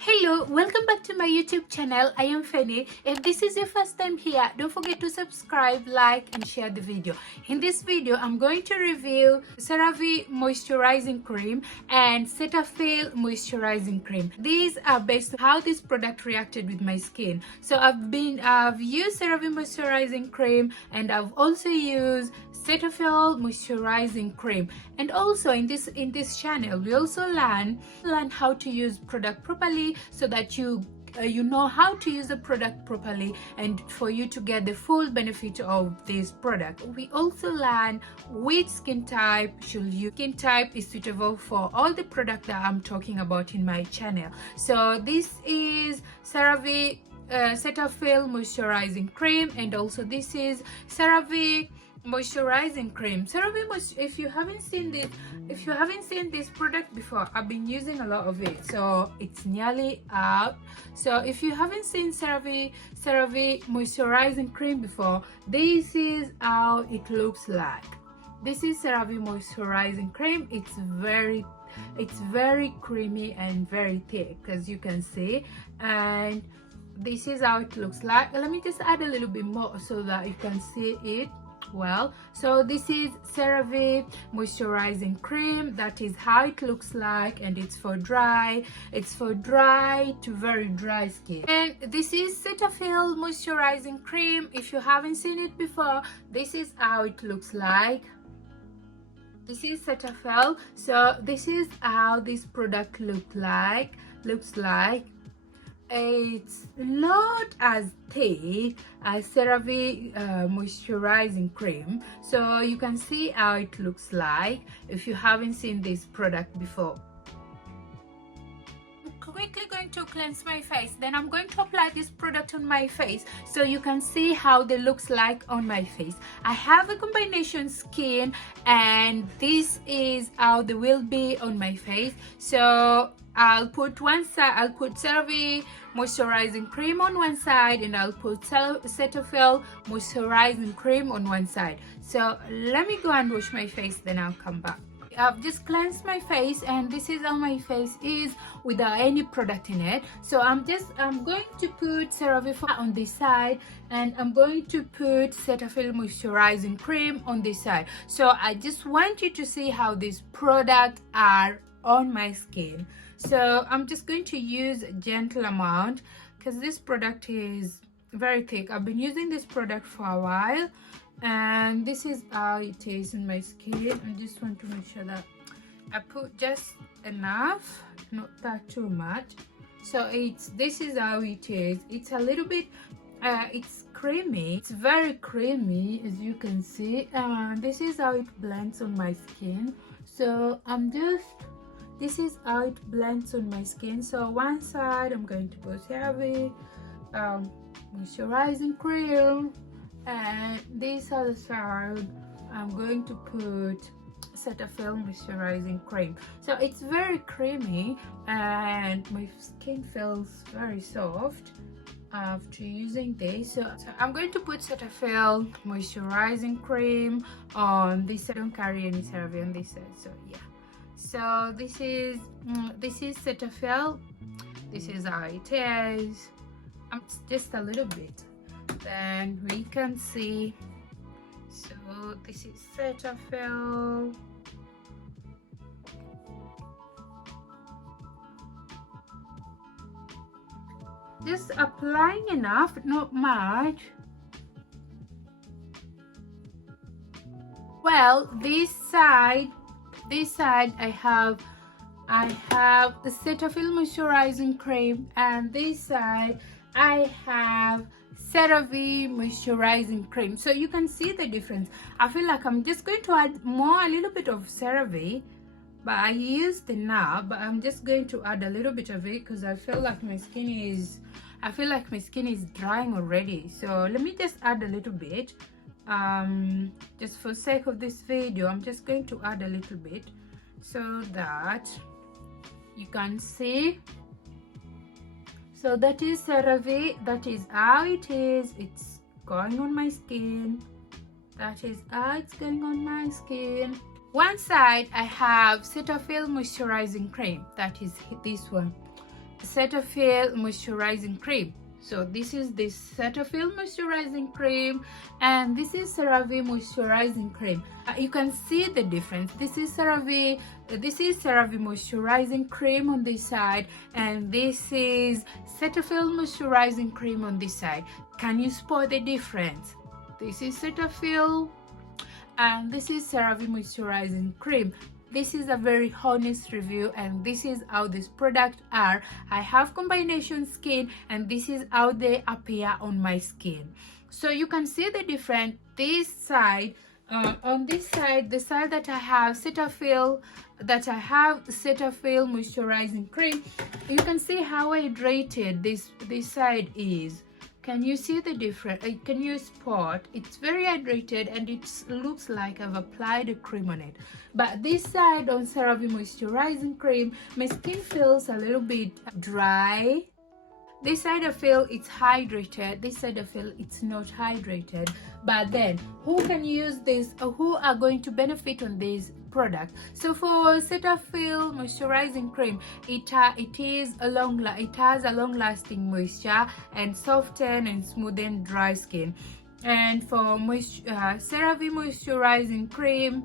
Hello, welcome back to my YouTube channel. I am Fanny. If this is your first time here, don't forget to subscribe, like and share the video. In this video, I'm going to review CERAVE Moisturizing Cream and CETAPHIL Moisturizing Cream. These are based on how this product reacted with my skin. So I've used CERAVE Moisturizing Cream and I've also used CETAPHIL Moisturizing Cream. And also in this channel, we also learn how to use product properly, so that you know how to use the product properly and for you to get the full benefit of this product. We also learn which skin type should use. Skin type is suitable for all the product that I'm talking about in my channel. So this is CERAVE CETAPHIL Moisturizing Cream, and also this is CERAVE Moisturizing Cream. If you haven't seen this product before, I've been using a lot of it, so it's nearly out. So if you haven't seen CERAVE Moisturizing Cream before, this is how it looks like. This is CERAVE Moisturizing Cream. It's very creamy and very thick, as you can see, and this is how it looks like. Let me just add a little bit more so that you can see it well. So this is CERAVE Moisturizing Cream. That is how it looks like, and it's for dry to very dry skin. And this is CETAPHIL Moisturizing Cream. If you haven't seen it before, this is how it looks like. This is CETAPHIL. So this is how this product looks like. It's not as thick as CERAVE Moisturizing Cream, so you can see how it looks like if you haven't seen this product before. I'm quickly going to cleanse my face, then I'm going to apply this product on my face so you can see how they looks like on my face. I have a combination skin, and this is how they will be on my face. So I'll put CERAVE Moisturizing Cream on one side, and I'll put CETAPHIL Moisturizing Cream on one side. So let me go and wash my face, then I'll come back. I've just cleansed my face, and this is how my face is without any product in it. So I'm going to put CERAVE on this side, and I'm going to put CETAPHIL Moisturizing Cream on this side. So I just want you to see how these products are on my skin. So I'm just going to use a gentle amount because this product is very thick. I've been using this product for a while, and this is how it is in my skin. I just want to make sure that I put just enough, not that too much. So this is how it is. It's a little bit it's creamy. It's very creamy, as you can see, and this is how it blends on my skin. So this is how it blends on my skin. So one side I'm going to put CERAVE Moisturizing Cream, and this other side I'm going to put CETAPHIL Moisturizing Cream. So it's very creamy, and my skin feels very soft after using this. So I'm going to put CETAPHIL Moisturizing Cream on this side. I don't carry any CERAVE on this side, so yeah. So this is CETAPHIL. This is how it is. Just a little bit, then we can see. So this is CETAPHIL. Just applying enough, not much. Well, this side I have the CETAPHIL Moisturizing Cream, and this side I have CERAVE Moisturizing Cream. So you can see the difference. I feel like I'm just going to add a little bit of CERAVE, but I used enough, but I'm just going to add a little bit of it because I feel like my skin is drying already. So let me just add a little bit. Just for sake of this video, I'm just going to add a little bit so that you can see. So that is CERAVE. That is how it is. It's going on my skin. That is how it's going on my skin. One side I have CETAPHIL Moisturizing Cream. That is this one. Cetaphil moisturizing cream. So this is the Cetaphil moisturizing cream, and this is CERAVE moisturizing cream. You can see the difference. This is CERAVE moisturizing cream on this side, and this is Cetaphil moisturizing cream on this side. Can you spot the difference? This is Cetaphil, and this is CERAVE moisturizing cream. This is a very honest review, and this is how these products are. I have combination skin, and this is how they appear on my skin. So you can see the difference. This side, on this side, the side that I have Cetaphil moisturizing cream, you can see how hydrated this side is. Can you see the difference? Can you spot? It's very hydrated, and it looks like I've applied a cream on it. But this side on CERAVE moisturizing cream, my skin feels a little bit dry. This side I feel it's hydrated. This side I feel it's not hydrated. But then, who can use this, or who are going to benefit on this product? So for Cetaphil moisturizing cream, it has a long-lasting moisture and soften and smoothen dry skin. And for CERAVE moisturizing cream,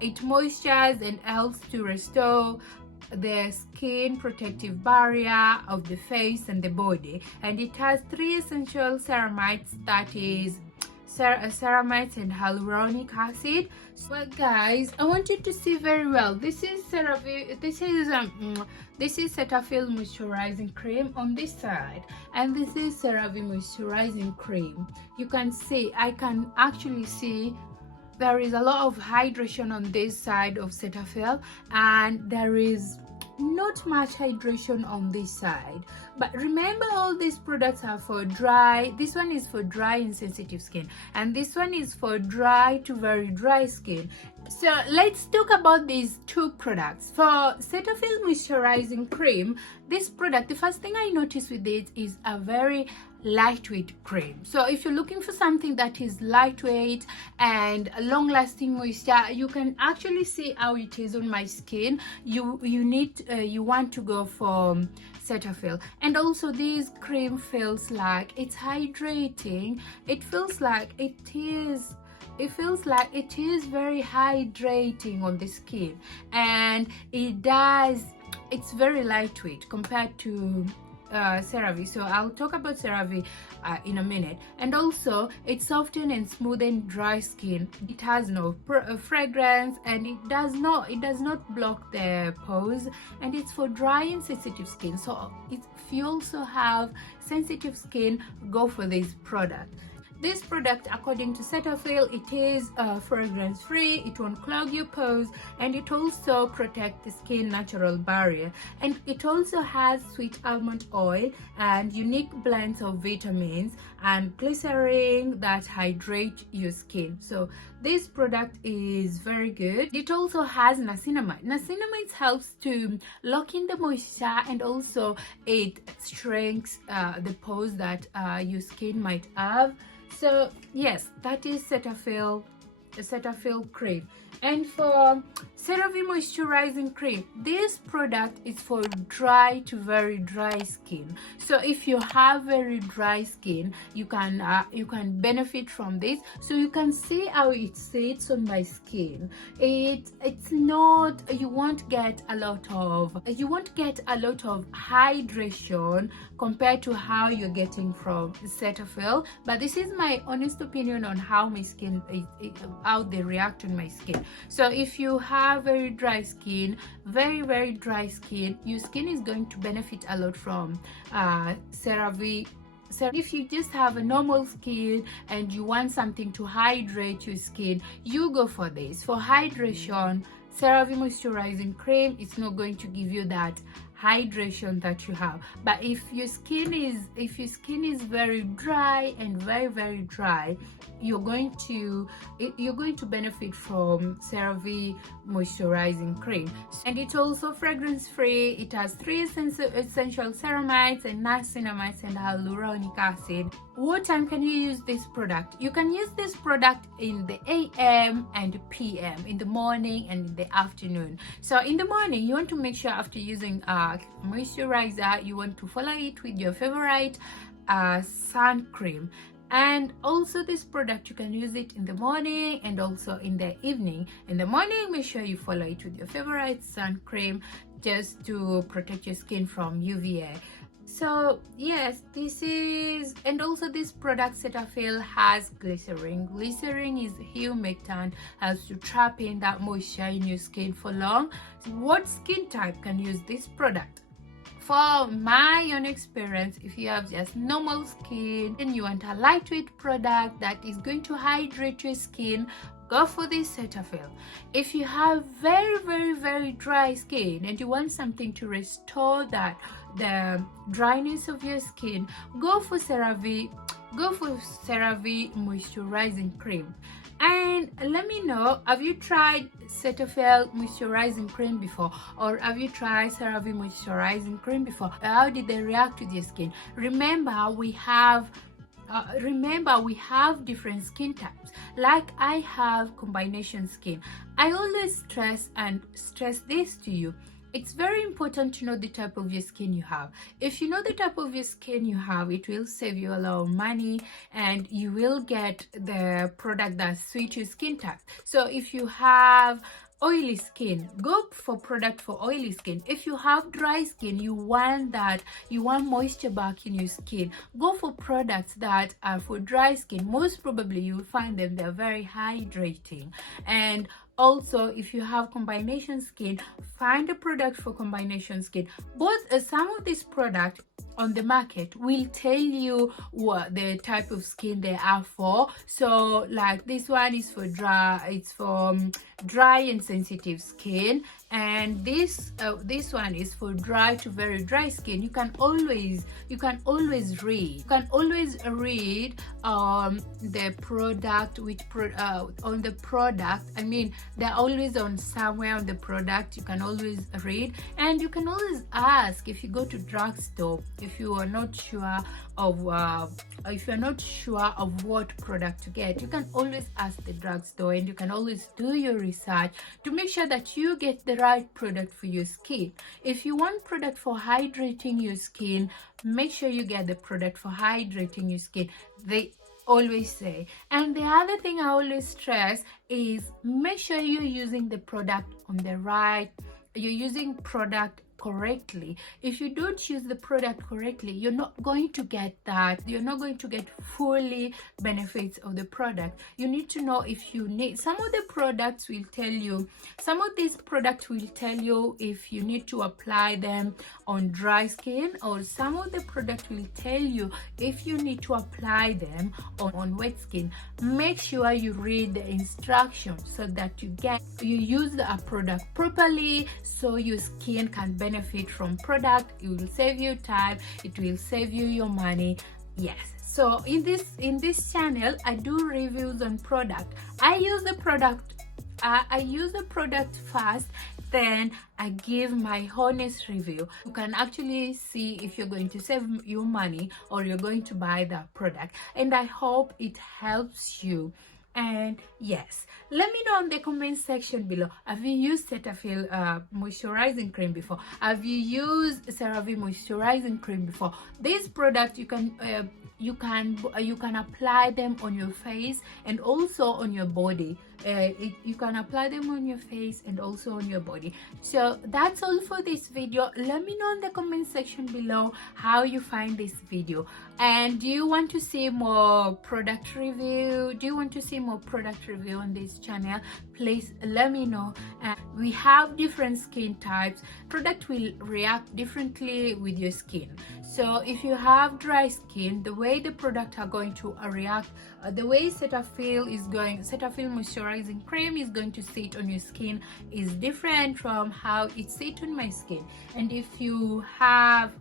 it moisturizes and helps to restore the skin protective barrier of the face and the body, and it has 3 essential ceramides, that is ceramides and hyaluronic acid. So guys, I want you to see very well. This is Cetaphil moisturizing cream on this side, and this is CERAVE moisturizing cream. You can see, I can actually see there is a lot of hydration on this side of Cetaphil, and there is not much hydration on this side. But remember, all these products are for dry. This one is for dry and sensitive skin, and this one is for dry to very dry skin. So let's talk about these two products. For Cetaphil moisturizing cream, this product, the first thing I noticed with it is a very lightweight cream. So if you're looking for something that is lightweight and long-lasting moisture, you can actually see how it is on my skin. You want to go for Cetaphil. And also, this cream feels like it's hydrating. It feels like it is very hydrating on the skin, and it's very lightweight compared to CeraVe. So I'll talk about CeraVe in a minute. And also, it softens and smoothens dry skin. It has no fragrance, and it does not block the pores, and it's for dry and sensitive skin. So if you also have sensitive skin, go for this product. This product, according to Cetaphil, it is fragrance free, it won't clog your pores, and it also protects the skin natural barrier. And it also has sweet almond oil and unique blends of vitamins and glycerin that hydrate your skin. So this product is very good. It also has niacinamide. Niacinamide helps to lock in the moisture, and also it shrinks the pores that your skin might have. So yes, that is Cetaphil cream. And for CeraVe moisturizing cream, this product is for dry to very dry skin. So if you have very dry skin, you can benefit from this. So you can see how it sits on my skin. It's not, you won't get a lot of hydration compared to how you're getting from Cetaphil. But this is my honest opinion on how my skin how they react on my skin. So if you have very dry skin, very dry skin, your skin is going to benefit a lot from CeraVe. So if you just have a normal skin and you want something to hydrate your skin, you go for this. For hydration, CeraVe moisturizing cream, it's not going to give you that hydration that you have. But if your skin is very dry and very dry, you're going to benefit from CeraVe moisturizing cream. And it's also fragrance free. It has 3 essential ceramides and niacinamides and hyaluronic acid. What time can you use this product? You can use this product in the AM and PM, in the morning and in the afternoon. So in the morning, you want to make sure after using moisturizer, you want to follow it with your favorite sun cream. And also this product, you can use it in the morning and also in the evening. In the morning, make sure you follow it with your favorite sun cream just to protect your skin from UVA. So yes, this is, and also this product Cetaphil has glycerin. Glycerin is humectant, helps to trap in that moisture in your skin for long. What skin type can use this product? For my own experience, if you have just normal skin and you want a lightweight product that is going to hydrate your skin, go for this Cetaphil. If you have very dry skin and you want something to restore the dryness of your skin, go for CERAVE moisturizing cream. And let me know, have you tried Cetaphil moisturizing cream before, or have you tried CERAVE moisturizing cream before? How did they react with your skin? Remember, we have different skin types. Like I have combination skin. I always stress this to you. It's very important to know the type of your skin you have. If you know the type of your skin you have, it will save you a lot of money and you will get the product that suits your skin type. So if you have oily skin, go for product for oily skin. If you have dry skin, you want moisture back in your skin, go for products that are for dry skin. Most probably you'll find them, they're very hydrating. And also, if you have combination skin, find a product for combination skin. Some of these products on the market will tell you what the type of skin they are for. So like this one is for dry, it's for dry and sensitive skin, and this one is for dry to very dry skin. You can always read the product, on the product. I mean, they're always on somewhere on the product. You can always read, and you can always ask if you go to drugstore, if you are not sure of what product to get. You can always ask the drugstore, and you can always do your research to make sure that you get the right product for your skin. If you want product for hydrating your skin, make sure you get the product for hydrating your skin. They always say. And the other thing I always stress is make sure you're using the product you're using product correctly. If you don't use the product correctly, you're not going to get fully benefits of the product. You need to know if you need. Some of these products will tell you if you need to apply them on dry skin, or some of the products will tell you if you need to apply them on wet skin. Make sure you read the instructions so that you use the product properly, so your skin can benefit from product. It will save you time, it will save you your money. Yes, so in this channel I do reviews on product. I use the product first, then I give my honest review. You can actually see if you're going to save your money or you're going to buy that product, and I hope it helps you. And yes, let me know in the comment section below, have you used Cetaphil moisturizing cream before? Have you used CERAVE moisturizing cream before? This product, you can apply them on your face and also on your body. You can apply them on your face and also on your body. So that's all for this video. Let me know in the comment section below how you find this video, and do you want to see more product review? Do you want to see more product review on this channel? Please let me know. We have different skin types. Product will react differently with your skin. So if you have dry skin, the way the product are going to react, the way Cetaphil moisturizing cream is going to sit on your skin is different from how it sits on my skin. And if you have,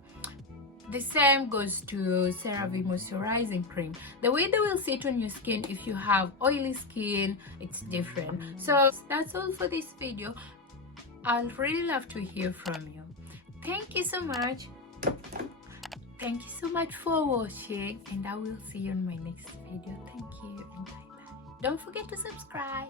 the same goes to CERAVE moisturizing cream. The way they will sit on your skin, if you have oily skin, it's different. So that's all for this video. I'll really love to hear from you. Thank you so much. Thank you so much for watching, and I will see you in my next video. Thank you, and bye bye. Don't forget to subscribe.